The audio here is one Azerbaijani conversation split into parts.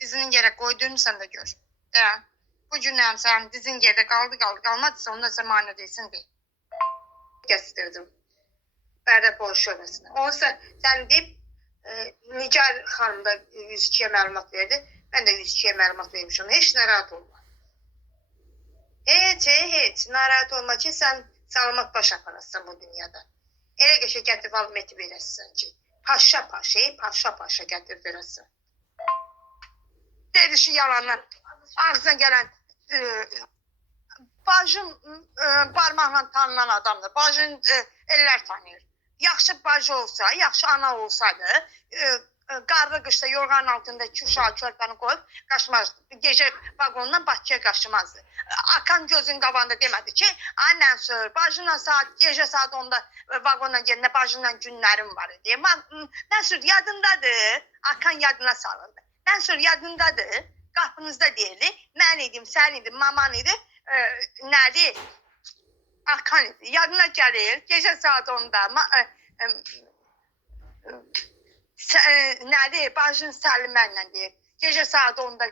Dizinin yere koyduğunu sen de gör. Ya. Bu günden sen dizin yerde kalmadıysa ondan sonra mani değilsin değil. Gösterdim. Bərdə Pol şöbəsində. Onsa sən deyib Nigar xanım da 102-yə məlumat verdi. Mən də 102-yə məlumat vermişəm. Heç narahat olma. Heç narahat olma ki, sən salamat baş aparasın bu dünyada. Elə qəşə gətirib alıb eti verəsən ki, paşa gətirib verəsən. Dedişi yalanlar, ağzına gələn bacın parmağla tanınan adamdır. Bacın eller tanıyır. Yaxşı bacı olsa, yaxşı ana olsaydı, qarlı qışda yorğanın altında 2 uşağı körpəni qoyub qaçmazdı. Gecə vagondan Bakıya qaçmazdı. Akan gözün qabağında demədi ki, ay Mənsur, bacınla gecə saat 10-da vagondan gedəndə bacınla günlərim var idi. Mənsur yadındadır, Akan yadına salırdı. Mənsur yadındadır, qapınızda deyirdi, mən idim, sən idin, maman idi, nədir? Akan idi. Yadına gəlir, gecə saat 10-da nədir? Bacın Səlimənlə deyir. Gecə saat 10-da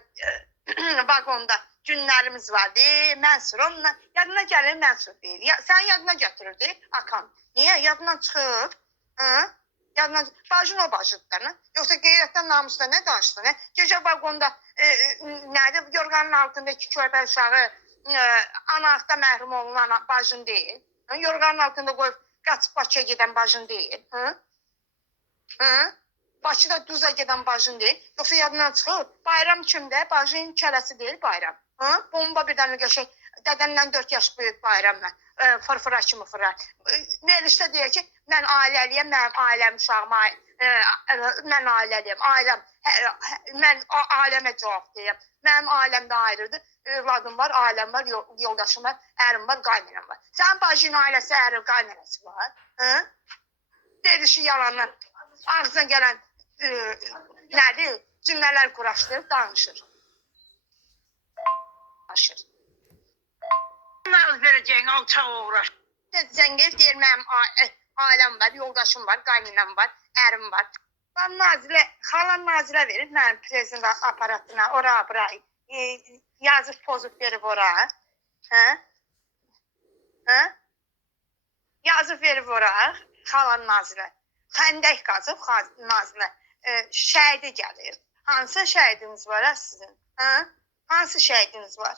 vagonda günlərimiz vardı. Mənsur onunla yadına gəlir, Mənsur deyir. Sən yadına götürürdü Akan. Niyə? Yadından çıxıb. Yadından bacın o bacıdır. Yoxsa qeyrətdən namusda nə danışdı? Gecə vagonda nədir? Yorğanın altında 2 körpə uşağı anaqda məhrum olunan bacın deyil. Yorğanın altında qoyub qaçıb Bakıya gedən bacın deyil. Bakıda Duza gedən bacın deyil. Yoxsa yadından çıxıb. Bayram kimdə? Bacının kələsi deyil Bayram. Bomba bir dənə qəşək. Dədəndən 4 yaş böyük Bayramla. Fırfıra kimi fırlar. Verilişdə deyir ki, mən ailəliyəm, mənim ailəm uşağım, mən ailəliyəm, mən ailəmə cavab deyəm. Mənim ailəmdə ayrıdır. Övladım var, ailəm var, yoldaşım var, ərim var, qaynanam var. Sən bacının ailəsi, əri, qaynanası var. Dedişi yalanlar, ağzına gələn nədir? Cümlələr quraşdırıb, danışır. Nə öz verəcəyin, alçaq uğraş. Zəngir deyir, mənim ailəm var, yoldaşım var, qaynanam var, ərim var. Xalan Nazilə verir mənim prezident aparatına, ora, bura. Yazıb pozub verib ora. Yazıb verib ora, xalan Nazilə. Xəndək qazıb Nazilə. Şəhidi gəlir. Hansı şəhidiniz var sizin? Hansı şəhidiniz var?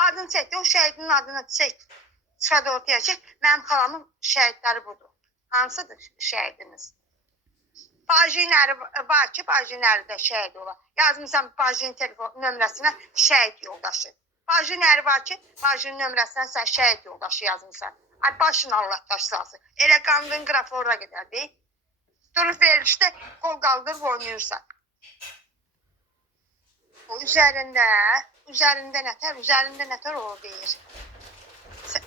Adını çəkdi, o şəhidinin adını çək. Çıxadı ortaya ki, mənim xalamın şəhidləri budur. Hansıdır şəhidiniz? Bacının əri var ki, bacının əri də şəhid olar. Yazmışsan bacının telefon nömrəsinə şəhid yoldaşı. Bacının əri var ki, bacının nömrəsinə sən şəhid yoldaşı yazmışsan. Ay başın Allah daşlasın. Elə qandığın qrafı oraya gedərdi. Durub verilişdə qol qaldırıb oynayırsan. O üzərində nətər o deyir.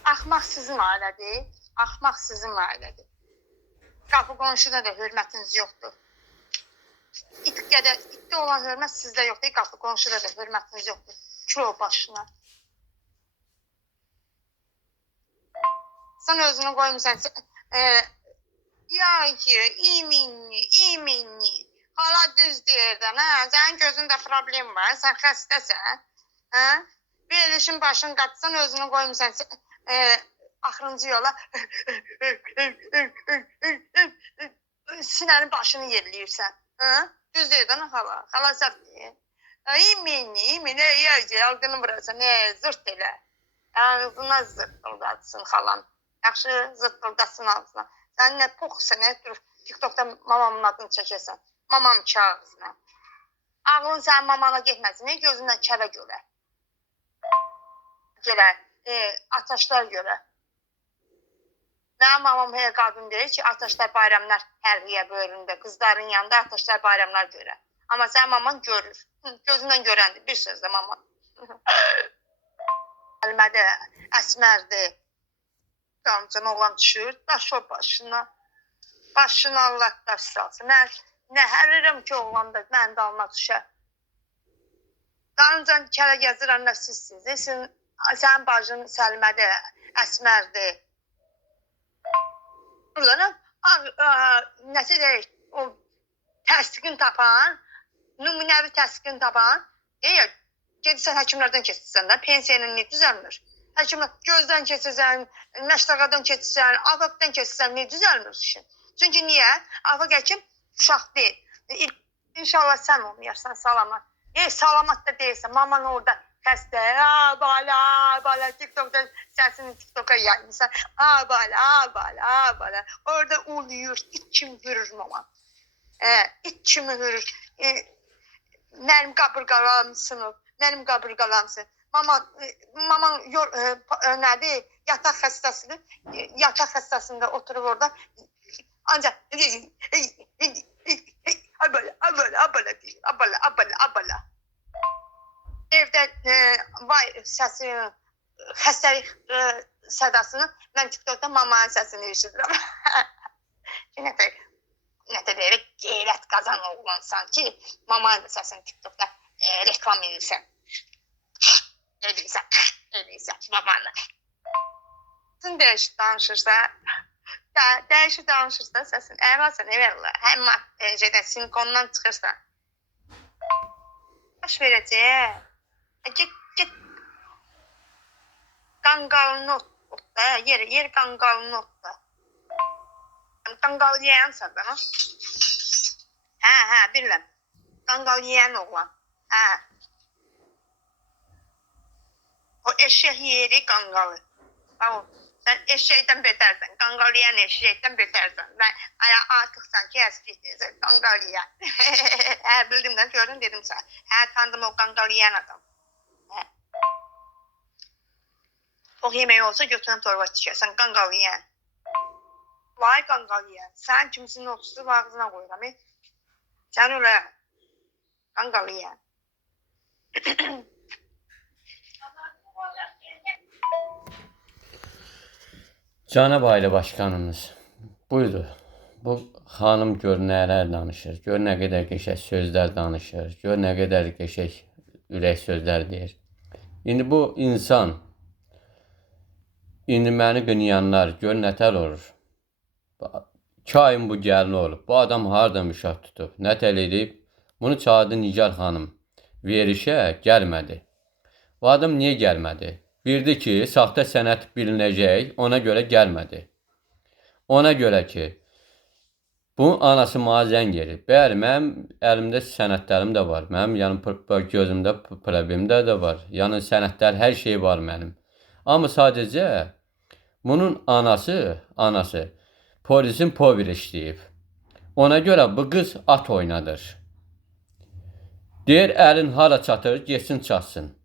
Axmaq sizin ailədir. Axmaq sizin ailədir. Qapı qonşuda da hörmətiniz yoxdur. İtdə olan hörmət sizdə yoxdur. Qapı qonşuda da hörmətiniz yoxdur. Kilo başına. Sən özünü qoymuşsan. Ya ki, iminli. Hala düz deyirdən, sənin gözündə problem var, sən xəstəsən. Verilişin başını qatsan, özünü qoymuşsan. Axırıncı yola sinənin başını yerləyirsən. Düz deyirdən xala. Xala səhv deyir. İminli, yalqını vurasan, zırt elə. Ağzına zırtıldatsın xalan. Yaxşı zırtıldasın ağzına. Sən nə poxsan, dur TikTokda mamamın adını çəkəsən. Mamam ki ağzına. Ağlın sənin mamana getməsin, gözündən kələ görə. Ataşlar görə. Mənim mamam hər qadın deyir ki, ataşlar bayramlar hərriyə bölündə, qızların yanında ataşlar bayramlar görə. Amma sənin maman görür. Gözündən görəndir, bir sözlə mama. Əlmədə, əsmərdir. Qamcan oğlan düşür, daş o başına. Başını Allah daş salsın. Nə hərirəm ki, oğlan da mən dalma düşər. Qancan kələ gəzirənlər sizsiniz. Sənin bacın Səlmədir, əsmərdir. Buradan nəsə deyək, o təsdiqini tapan nümunəvi təskin taban, gedirsən həkimlərdən keçirsən də, pensiyanın niyə düzəlmir? Həkimlər gözdən keçirsən, məştəqadan keçirsən, AFAQ-dan keçirsən, niyə düzəlmir işin? Çünki niyə? AFAQ həkim uşaq deyil. İnşallah sən olmayarsan salamat. Salamat da deyilsən, maman orada xəstə, bala, TikTok'da səsini TikTok'a yaymışsan, bala, orada uluyur, it kimi hürür mama. İt kimi hürür. Mənim qabırqalarım sınıb, mənim qabırqalarım sınıb. Mama nədir, yataq xəstəsində oturub orada, ancaq abala. Evdə vay səsi, xəstəlik sədasını, mən TikTok'da mamanın səsini eşidirəm. Nətə deyirək, qeyrət qazan oğlansan ki, mamanın səsini TikTok'da reklam edirsən. Edirsən, mamanı. Sən dəyişib danışırsa, səsin əvvəlsən, həm sinkondan çıxırsan. Baş verəcək. Get qanqalını otda, yer qanqalını otda. Qanqal yeyənsən ben o? Hə, bilirəm. Qanqal yeyən oğlan. Hə. O eşək yeri qanqalı. Sən eşəkdən betərsən, qanqal yeyən eşəkdən betərsən. Artıqsan ki, əskiysən, qanqal yeyən. Hə, bildim də, gördüm, dedim sən. Hə, tanıdım o qanqal yeyən adam. Çox yemək olsa götürən torba tikərsən, qanqal yeyən. Vay qanqal yeyən, sən kimsin otusu ağzına qoyuram. Sən öyle qanqal yeyən. Cənab Ailə Başkanımız, buydu. Bu xanım gör nələr danışır, gör nə qədər qəşəng sözlər danışır, gör nə qədər qəşəng ürək sözlər deyir. İndi bu insan, indi məni qınayanlar gör nətər olur. 2 ayın bu gəlini olub, bu adam hardan uşaq tutub, nətər edib, bunu çağırdı Nigar xanım, verişə gəlmədi. Bu adam niyə gəlmədi? Bildi ki, saxta sənət bilinəcək, ona görə gəlmədi. Ona görə ki, bu anası mənə zəng edir. Bəli, mənim əlimdə sənətlərim də var. Mənim gözümdə problem də var. Yəni sənətlər, hər şey var mənim. Amma sadəcə bunun anası polisin poveri işləyib. Ona görə bu qız at oynadır. Deyir, əlin hara çatır, geçsin çatsın.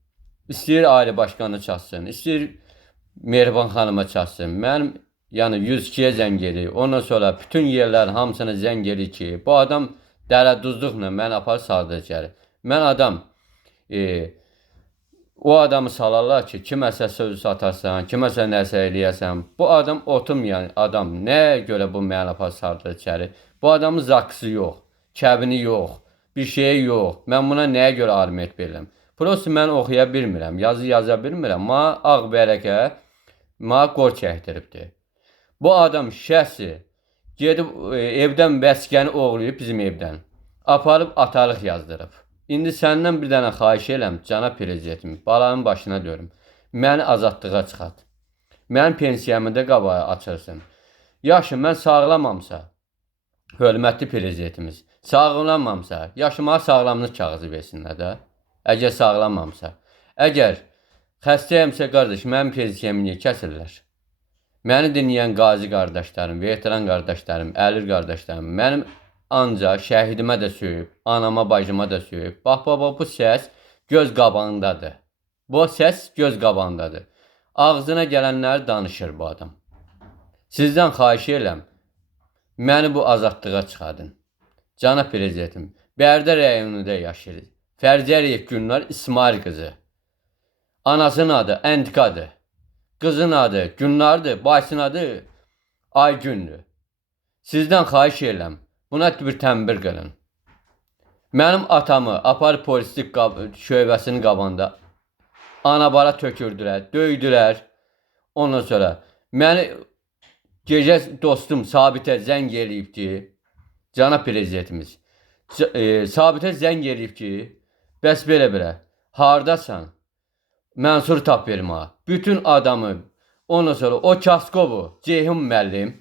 İstəyir ailə başkanı çatsın, istəyir Mehriban xanıma çatsın. Mənim, yəni 102-yə zəng edir. Ondan sonra bütün yerlər hamısına zəng edir ki, bu adam dərəduzluqla məni apar sardıracaq. Mən adam, o adamı salarlar ki, kiməsə söz satarsan, kiməsə nəsə eləyəsən. Bu adam oturmayan adam, nəyə görə bu məni apar sardıracaq? Bu adamın zakısı yox, kəbini yox, bir şey yox. Mən buna nəyə görə armet verirəm? Prosto mən oxuya bilmirəm, yazı yaza bilmirəm. Mənə ağ bərəkə, mənə qor çəkdiribdir. Bu adam şəxsi gedib evdən vəskəni oğurlayıb bizim evdən. Aparıb atarıq yazdırıb. İndi səndən bir dənə xahiş eləm, cənab prezidentim, balanın başına dörüm. Məni azadlığa çıxart. Mənim pensiyamı da qabağa açırsın. Yaxşı, mən sağlamamsa, hörmətli prezidentimiz, sağlamamsa, yaşıma sağlamlıq kağızı versinlər də. Əgər sağlamamsa. Əgər xəstəyəmsə, qardaş, mənim pensiyamı niyə kəsirlər? Məni dinləyən qazi qardaşlarım, veteran qardaşlarım, əlir qardaşlarım, mənim ancaq şəhidimə də söyüb, anama, bacıma da söyüb. Bax, bu səs göz qabağındadır. Bu səs göz qabağındadır. Ağzına gələnləri danışır bu adam. Sizdən xahiş eləm, məni bu azadlığa çıxardın. Cənab prezidentim, Bərdə rəyonunda yaşayırıq. Fərzəliyev Gülnar İsmail qızı. Anasının adı Əntiqadır. Qızın adı Gülnardır, bacısının adı Aygündür. Sizdən xahiş edirəm, buna bir tənbir qılın. Mənim atamı apar polislik şöbəsinin qabağında anabara tökürdülər, döydülər. Ondan sonra məni gecə dostum Sabitə zəng eləyibdi. Cənab prezidentimiz, Sabitə zəng eləyib ki, bəs belə, hardasan? Mənsur tap vermə. Bütün adamı, ondan sonra o Kaskovu, Ceyhun müəllim,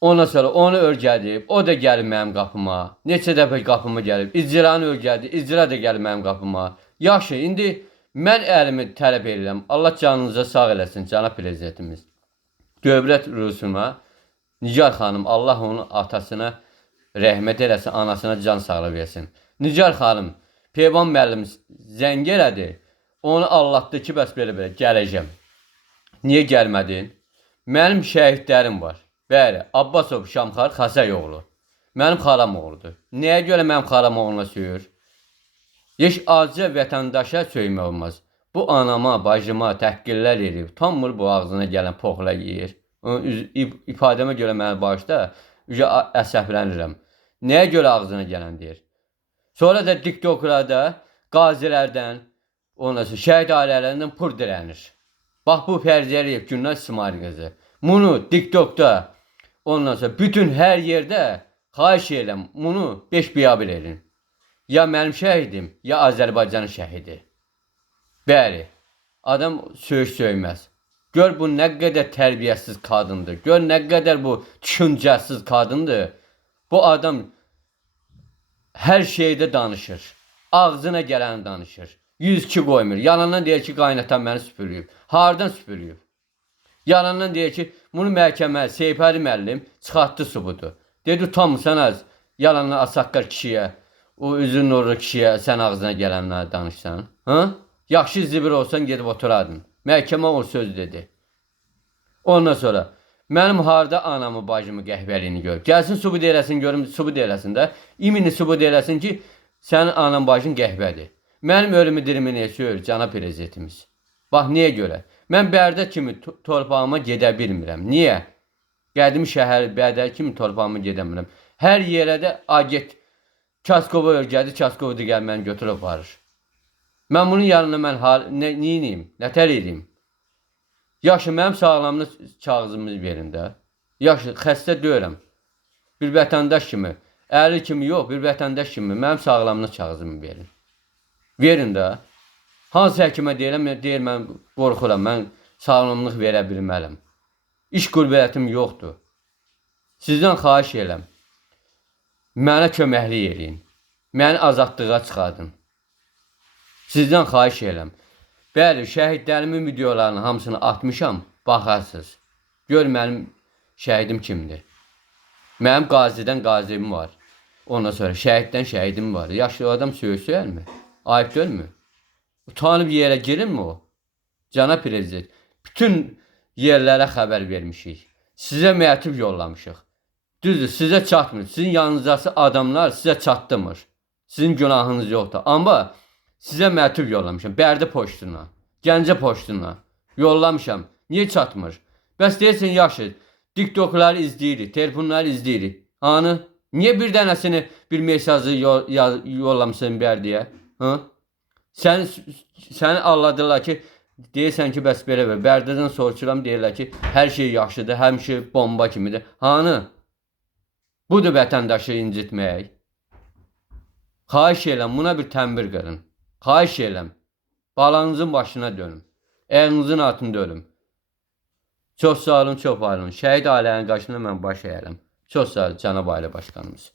ondan sonra onu örgədib, o da gəlib mənim qapıma. Neçə dəfə qapıma gəlib, icranı örgədi, icra da gəlib mənim qapıma. Yaxşı, indi mən əlimi tələb edirəm. Allah canınıza sağ eləsin, cənab prezidentimiz. Dövlət rüsuma, Nigar xanım, Allah onun atasına rəhmət eləsin, anasına can sağlığı versin. Nigar xanım, Peyvan müəllim zəng elədi. Onu allatdı ki, bəs belə, gələcəm. Niyə gəlmədin? Mənim şəhidlərim var. Bəli, Abbasov Şamxar Xəsəyoğlu. Mənim xalam oğludur. Nəyə görə mənim xalam oğluna söyür? Heç azca vətəndaşa söymə olmaz. Bu anama, bacıma təhqirlər eləyib. Utanmır bu ağzına gələn poxla yeyir. İfadəmə görə məni bağışda, əsəblənirəm. Nəyə görə ağzına gələn deyir? Sonra da TikToklarda qazilərdən, ondan sonra şəhid ailələrindən pul dilənir. Bax bu Fərziyyə Əliyev Gülnaz İsmail qızı. Bunu TikTokda, ondan sonra bütün hər yerdə xahiş edirəm, bunu 5 biyabil edin. Ya mənim şəhidim, ya Azərbaycanın şəhidi. Bəli, adam söyməz. Gör bu nə qədər tərbiyəsiz qadındır. Gör nə qədər bu düşüncəsiz qadındır. Bu adam hər şeydə danışır. Ağzına gələni danışır. 102 qoymur. Yalandan deyir ki, qaynatan məni süpürüyüb. Hardan süpürüyüb? Yalandan deyir ki, bunu məhkəmə, Seyfəli müəllim çıxartdı sübutu. Dedi, utanmırsan az, yalandan asaqqar kişiyə, o üzün orada kişiyə sən ağzına gələnləri danışsan. Ha? Yaxşı zibir olsan gedib oturadın. Məhkəmə o söz dedi. Ondan sonra mənim harda anamı, bacımı, qəhvəliyini gör. Gəlsin sübut eləsin, görüm sübut eləsin də. İmini sübut eləsin ki, sənin anan, bacın qəhvədir. Mənim ölümü dirimi niyə söyür, cənab prezidentimiz? Bax, niyə görə? Mən Bərdə kimi torpağıma gedə bilmirəm. Niyə? Qədim şəhər Bərdə kimi torpağıma gedə bilmirəm. Hər yerə də agent Kaskova örgədi, Kaskovu digər məni götürüb aparır. Mən bunun yanına neyiniyim, nətər edeyim? Yaxşı, mənim sağlamlıq kağızımı verin də. Yaxşı, xəstə deyirəm. Bir vətəndaş kimi, əli kimi yox, bir vətəndaş kimi mənim sağlamlıq kağızımı verin. Verin də. Hansı həkimə deyirəm, deyir mən qorxuram, mən sağlamlıq verə bilmələm. İş qüvvətim yoxdur. Sizdən xahiş edirəm. Mənə köməklik edin. Məni azadlığa çıxardın. Sizdən xahiş edirəm. Bəli, şəhidlərimin videolarını hamısını atmışam, baxarsınız. Gör mənim şəhidim kimdir. Mənim qazidən qazim var. Ondan sonra şəhiddən şəhidim var. Yaşlı adam söysəyərmi? Ayıb görmü? Utanıb yerə girirmi o? Cənab prezident, bütün yerlərə xəbər vermişik. Sizə məktub yollamışıq. Düzdür, sizə çatmır. Sizin yanınızdakı adamlar sizə çatdırmır. Sizin günahınız yoxdur. Amma sizə məktub yollamışam. Bərdə poçtuna, Gəncə poçtuna yollamışam. Niyə çatmır? Bəs deyirsən, yaxşı, TikTokları izləyirik, telefonları izləyirik. Hanı? Niyə bir dənəsini bir mesajı yollamışsın Bərdiyə? Səni anladılar ki, deyirsən ki, bəs belə ver. Bərdədən soruşuram, deyirlər ki, hər şey yaxşıdır, həmişə bomba kimidir. Hanı? Budur vətəndaşı incitmək. Xahiş edirəm, buna bir tənbir qırın. Xahiş edirəm, balanızın başına dönüm. Əlinizin altında ölüm. Çox sağ olun, çox var olun. Şəhid ailənin qarşısında mən baş əyərəm. Çox sağ olun, cənab ailə başqanımız.